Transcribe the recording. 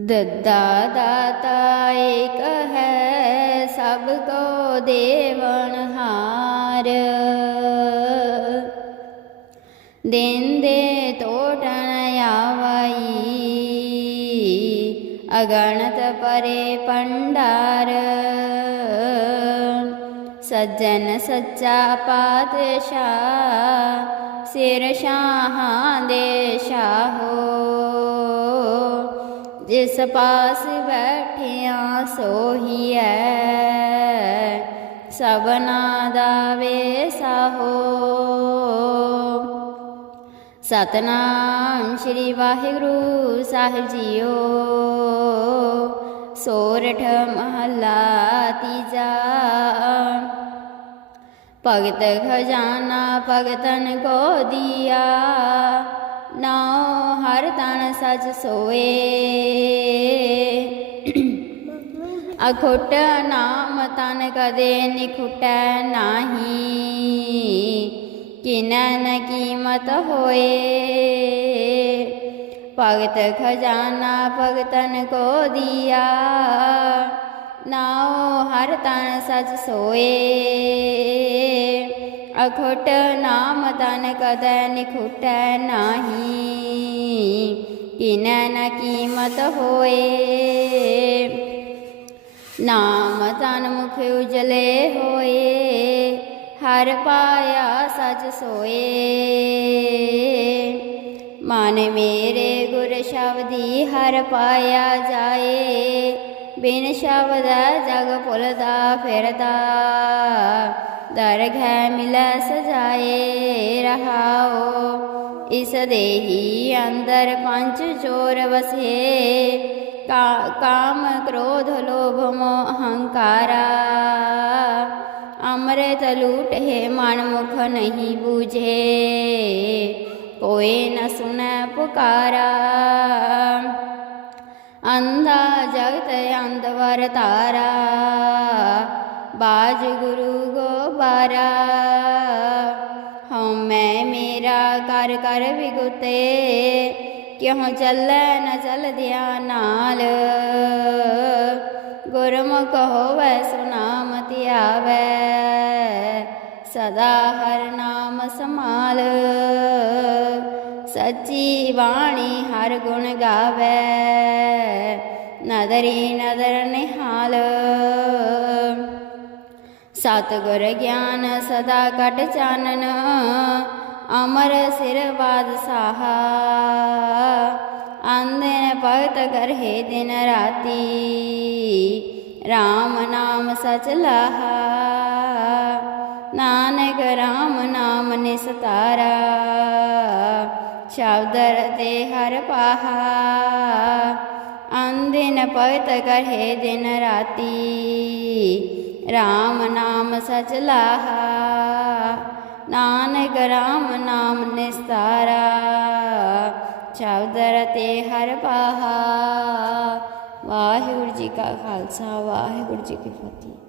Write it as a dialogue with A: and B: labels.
A: ਦੱਦਾ ਦਾਤਾ ਏਕ ਹੈ ਸਭ ਕੋ ਦੇਵਨ ਹਾਰ ਦਿੰਦੇ ਟੋਟਣ ਆਵਈ ਅਗਣਤ ਪਰੇ ਪੰਡਾਰ ਸੱਜਣ ਸੱਚਾ ਪਾਤਸ਼ਾਹ ਸਿਰ ਸ਼ਾਹਾਂ ਦੇ ਸ਼ਾ ਜਿਸ ਪਾਸ ਬੈਠਿਆ ਸੋਹੀਐ ਸਭਨਾ ਦਾ ਵੇਸਾ ਹੋ ਸਤਨਾਮ ਸ੍ਰੀ ਵਾਹਿਗੁਰੂ ਸਾਹਿਬ ਜੀਓ ਸੋਰਠ ਮਹਲਾ ਤੀਜਾ ਭਗਤ ਖਜ਼ਾਨਾ ਭਗਤਨ ਕੋ ਦਿਆ ਨਾ ਹਰ ਤਨ ਸਜ ਸੋਏ ਅਖੋਟ ਨਾਮ ਤਨ ਕਦੇ ਨਿਖੁਟੈ ਨਾਹੀ ਕਿਨੈ ਨ ਕੀਮਤ ਹੋਏ ਭਗਤ ਖਜ਼ਾਨਾ ਭਗਤਨ ਕੋ ਦਿਆ ਨਾ ਹਰ ਤਨ ਸਜ ਸੋਏ ਅਖੋਟ ਨਾਮ ਤਨ ਕਦੈ ਨਿਖੁਟੈ ਨਾਹੀ ਕਿਨੈ ਨ ਕੀਮਤ ਹੋਏ ਨਾਮ ਤਨ ਮੁਖ ਉਜਲੇ ਹੋਏ ਹਰ ਪਾਇਆ ਸਚ ਸੋਏ ਮਨ ਮੇਰੇ ਗੁਰ ਸ਼ਬਦੀ ਹਰ ਪਾਇਆ ਜਾਏ ਬਿਨ ਸ਼ਬਦ ਜਗ ਭੁਲਦਾ ਫਿਰਦਾ ਦਰਗ ਹੈ ਮਿਲ ਸਜਾਏ ਰਹਾਓ ਇਸ ਦੇਹੀ ਅੰਦਰ ਪੰਜ ਚੋਰ ਵਸੇ ਕਾਮ ਕ੍ਰੋਧ ਲੋਭ ਮੋਹ ਅਹੰਕਾਰਾ ਅਮਰਤ ਲੂਟੇ ਮਨ ਮੁਖ ਨਹੀਂ ਬੂਝੇ ਕੋਏ ਨ ਸੁਨੈ ਪੁਕਾਰਾ ਅੰਧਾ ਜਗਤ ਅੰਧਵਰ ਤਾਰਾ ਬਾਜ ਗੁਰੂ ਗੋਬਾਰਾ ਹਉ ਮੈਂ ਮੇਰਾ ਕਰ ਕਰ ਵਿਗੁਤੇ ਕਿਉਂ ਚੱਲੈ ਨ ਚਲ ਦਿਆ ਨਾਲ ਗੁਰਮੁਖ ਹੋਵੈ ਸੁਨਾਮ ਧਿਆਵੈ ਸਦਾ ਹਰ ਨਾਮ ਸਮਾਲ ਸੱਚੀ ਬਾਣੀ ਹਰ ਗੁਣ ਗਾਵੇ ਨਦਰੀ ਨਦਰ ਨਿਹਾਲ ਸਤਗੁਰ ਗਿਆਨ ਸਦਾ ਕਟ ਚਾਨਨ ਅਮਰ ਸਿਰ ਬਾਦ ਸਾਹਾ ਆਂਦਨ ਭਗਤ ਕਰਹੇ ਦਿਨ ਰਾਤੀ RAM ਨਾਮ ਸਚ ਲਾਹਾ ਨਾਨਕ RAM ਨਾਮ ਨਿਸਤਾਰਾ ਸ਼ਬਦ ਰਤੇ ਹਰ ਪਾਹਾ ਆਂਦਨ ਭਗਤ ਕਰਹੇ ਦਿਨ ਰਾਤੀ RAM ਨਾਮ ਸਜਲਾਹਾ ਨਾਨਕ ਰਾਮ ਨਾਮ ਨਿਸਤਾਰਾ ਸ਼ਬਦ ਰਤੇ ਹਰ ਪਾਹਾ ਵਾਹਿਗੁਰੂ ਜੀ ਕਾ ਖਾਲਸਾ ਵਾਹਿਗੁਰੂ ਜੀ ਕੀ ਫਤਿਹ